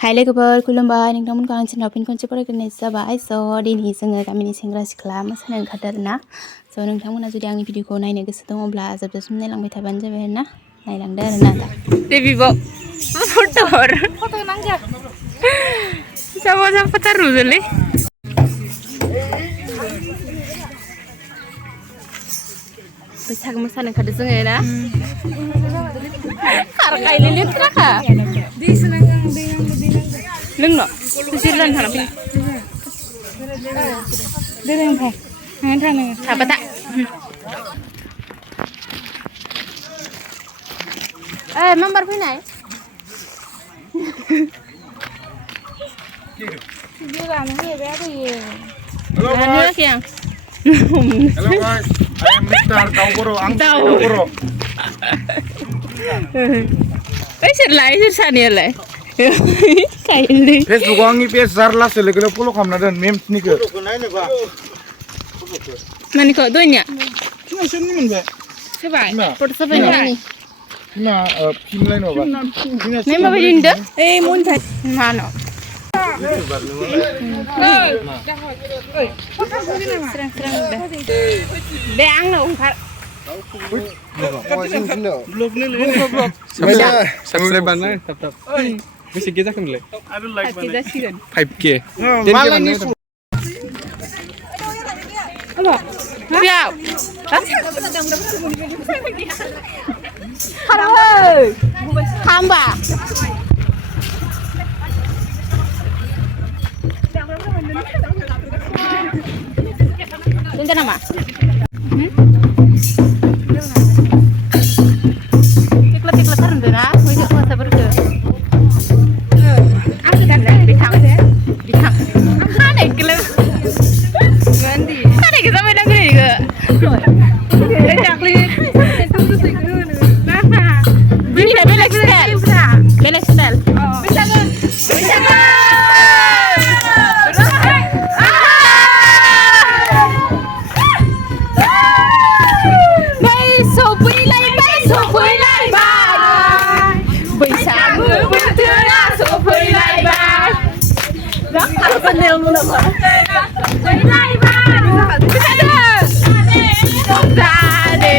हाय लोगोफोर खुलुमबाय नोंथांमोनखौ आं चेनेलाव फिन खनसे फरायग्रोनाय जाबाय स' दिनै जोङो गामिनि सेंग्रा सिख्ला मोसानो ओंखारदों आरोना स' नोंथांमोना जुदि आंनि भिडिअखौ नायनो गोसो दङब्ला जोबजासिम नायलांबाय थाबानो जाबाय आरोना नायलांदो आरोना दा दे बिब' फट' नांगौ जा फट' रुजोलै बैसागु मोसानो ओंखारदों जोङो ना खारखायनो लेथ्राखा लोंनो जिरायनानै थाना फै दोरोंखाय थांनो थाबाथा ओइ माम्बार फैनाय गोरानो होबाय आरोयो नुवाखै आं Hello guys, I am Mr. Daugoro. Daugoro. Oi serlai sersanialah. Kayak Facebook angin page zarla selekele follow kamna dan memes ni ke. Mana kau doanya? Cuma sini mana? Sebai. Foto sebai ni. Cuma film lain apa? Nama apa Yunda? Mun thai. Mana? Đang nấu phát. Subscribe banner, tap. Bisa kita kan boleh. Kita sigan. 5K. Malah ni. Apa? Siap. Harai. Hamba. Tunda nama? Tikla karun dona, wajib masa berke. Aku kan dah ditang. Mana iklan? Ganti. Mana kita main apa ni ke? Cakli. Ini dah belak style. Belak style. Bisa kan? Bisa kan? Panel mo naman. Ay, ba? Bisa dah. Masade.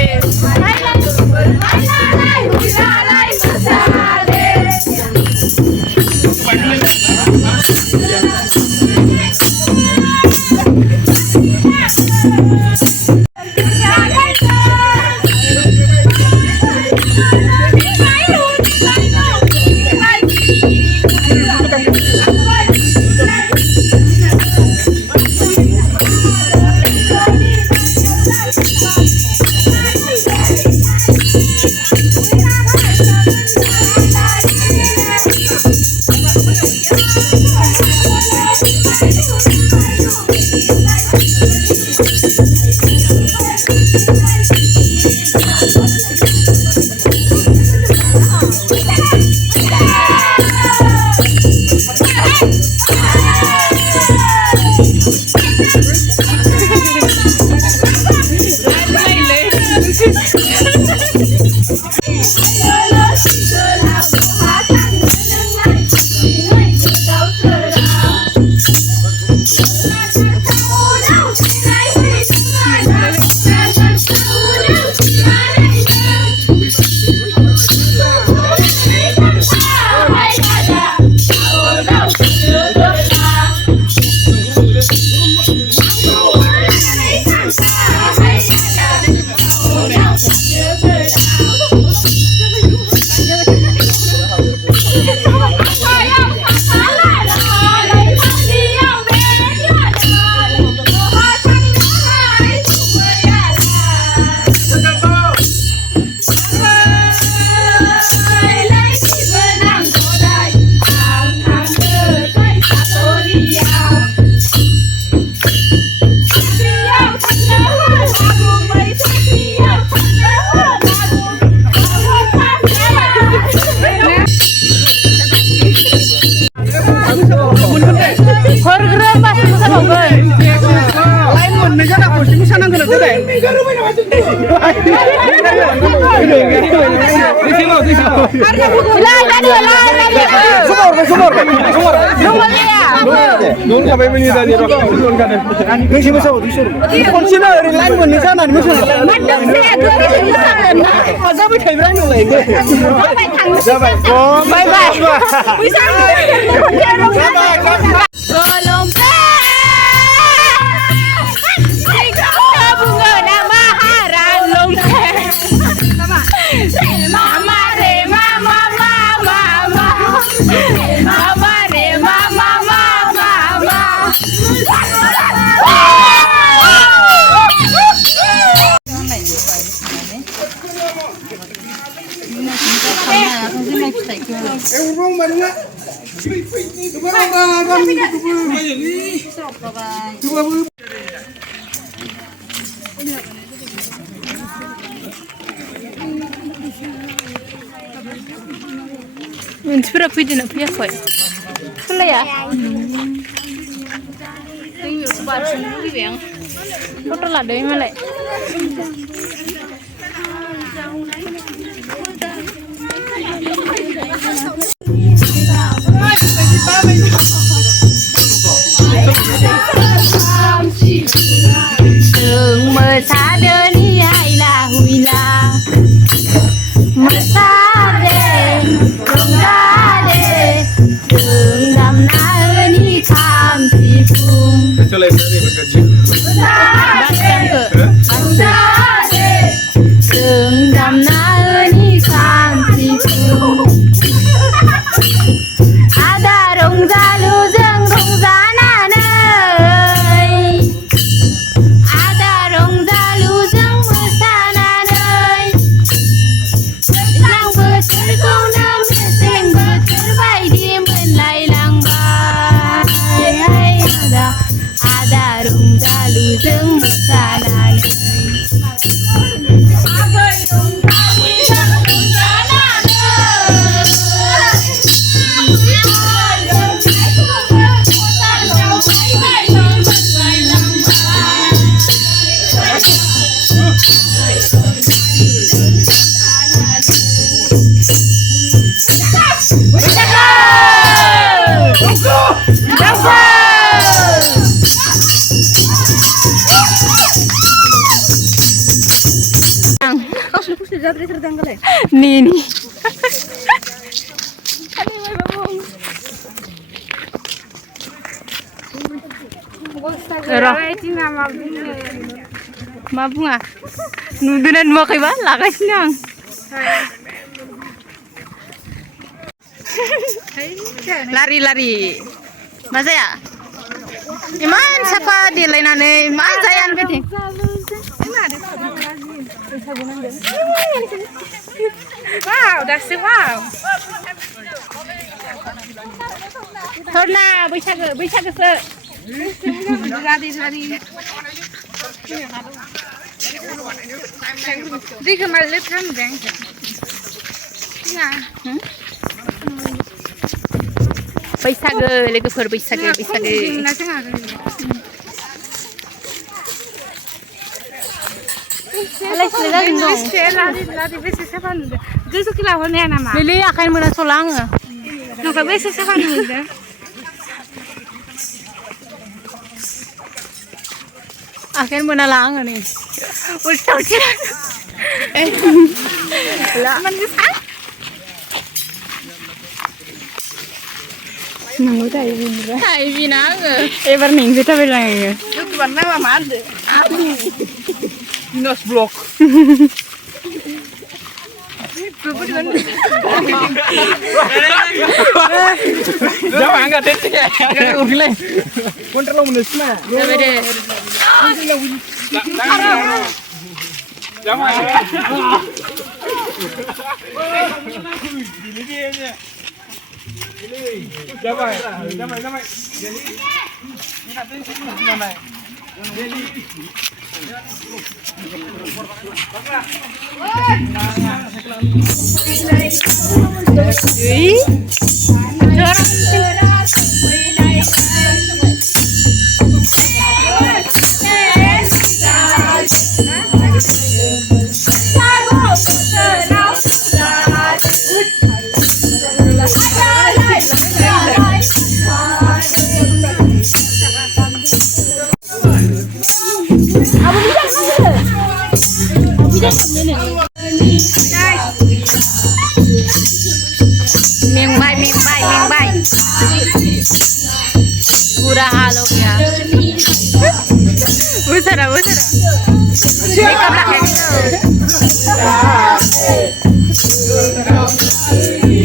Nun sampai ini tadi rok nun kan. Nggak sih masa itu. Konsina lain pun nih sana nih sana. Masa gue kayak berani lagi. Bye bye. Bisa. Golong bunga nama haran long mama re mama mama mama re mama mama मानसिफोरा फैदोंना फैयाखै फैलाया दैमायावसो बारसोमनो लुगैबाय आं फट' लादों मालाय जों मोसादोनि हायला हुइला मोसादे रंजादे जों दामनानि खाम सिफुं Coba ini berkaji. मोसादे जों दामनानि खाम सिफुं आदा रंजालु जों रंजानानै आदा रंजालु जों मोसानानै दैज्लां बोथोरखौनो मेसें बोथोर बायदि मोनलायलांबाय आदा आदा रंजालु जों मोसानानै Nini. Ma bunga? Nudunan mo kay ba? Lakas niyang. Lari-lari. Masaya? Iman siapa di lainane? Iman sayan beti. Wow, that's it. Wow. Torna, Bwisagu Diga mal letra no dentro. बैसागो लोगोफोर बैसागो Lili akan muna solang. Naka besi sa kanila. Akan muna lang ani. Ultaw sila. Wala man gisa. Namo tayo binra. Tayo binang. Ever ning kita bilang. Yung warna mamad. Nas blok. Jangan angkat itu ya. Urile. Kontrol menisna. Bede. Jangan. Jangan.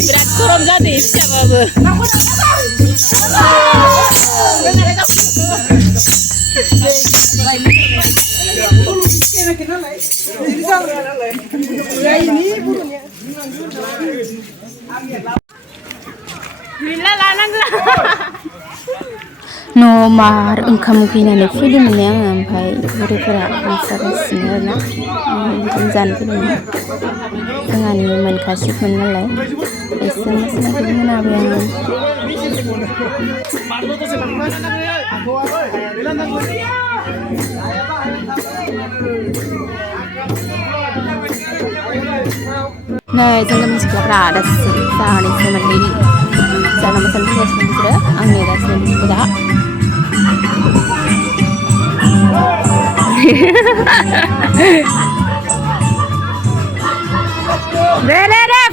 Berat korom jadi siapa bu? Nomor oंखाम उखैनानै फैदोंमोन आङो ओमफ्राय बुरैफोरा मोसागासिनो आरोना ओंखाम जानो फैदोंमोन जोंहानि मोनखासिगोन नालाय एसे मोसानायखौ मोनाबाय आङो नै जों गामिनि सिख्लाफ्रा दासो जानानैसो मोनलै जाना मोसानो फैगासिनो बिसोरो आं नेगासिनो बिसोरखौ दा दे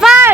फै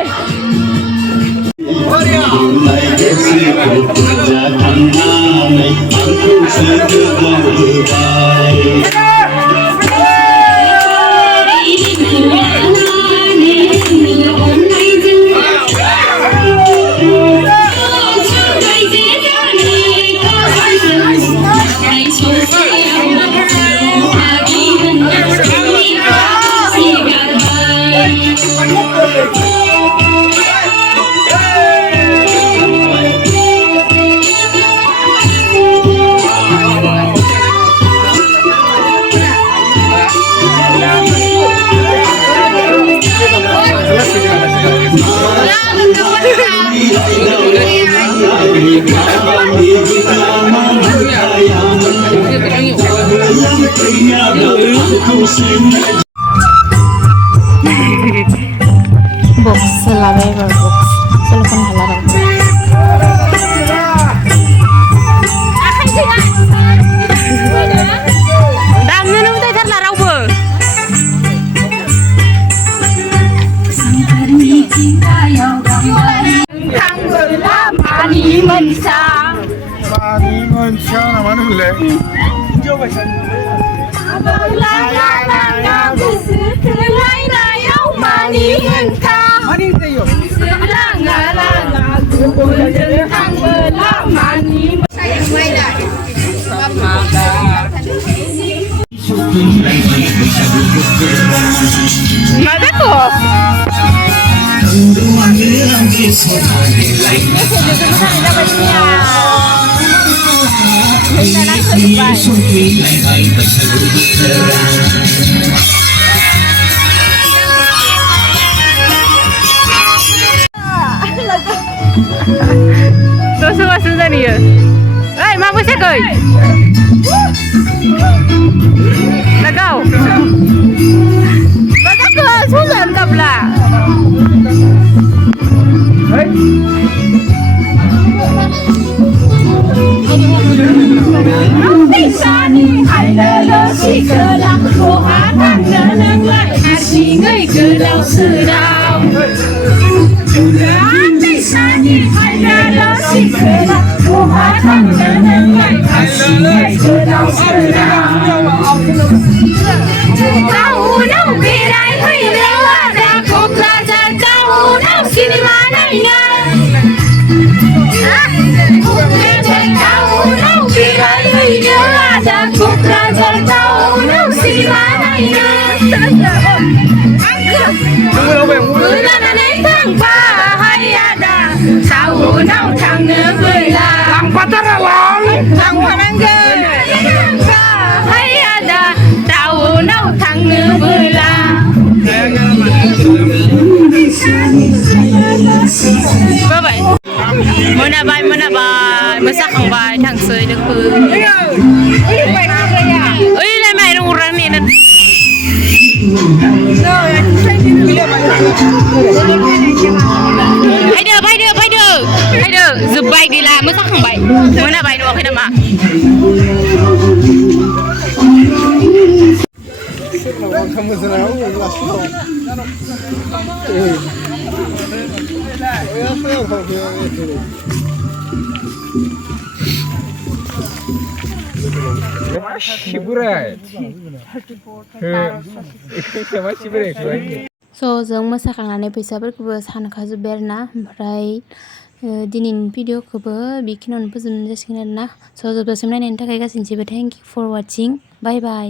box labai box telepon halarang damनो उदायथारला रावबो थांबोला मानि मोनसा ना मानो होनलाय मानि मोनसा थांबोला मानि Mata kok? Terus masuk tadi ya? Hei, mampu saya koi? Lagau? Lagau ke Susan kabla? Sani hai lơ lơ si cơ lăng cô hát thằng lơ lăng lại hát si ngây cơ lao sư đào Sani hai lơ lơ si cơ lăng cô hát thằng lơ lăng lại hát si ngây cơ lao sư đào Kau nau berai hui lewa da kok raja kau nau sini mana ingat Menabai, mesakangbai, tangsoi deku. Oi, lai mai orang ni nan. Hai dah, zubai gila, mesakangbai. Menabai nu akhir nama. स' जों मोसाखांनानै फैसाफोरखौबो सानखाजोब्बाय आरोना ओमफ्राय दिनैनि भिडिअखौबो बेखिनियावनो फोजोबनाय जासिगोन आरोना स' जोबजासिम नायनायनि थाखाय गासैनिसिमबो thank you for watching bye bye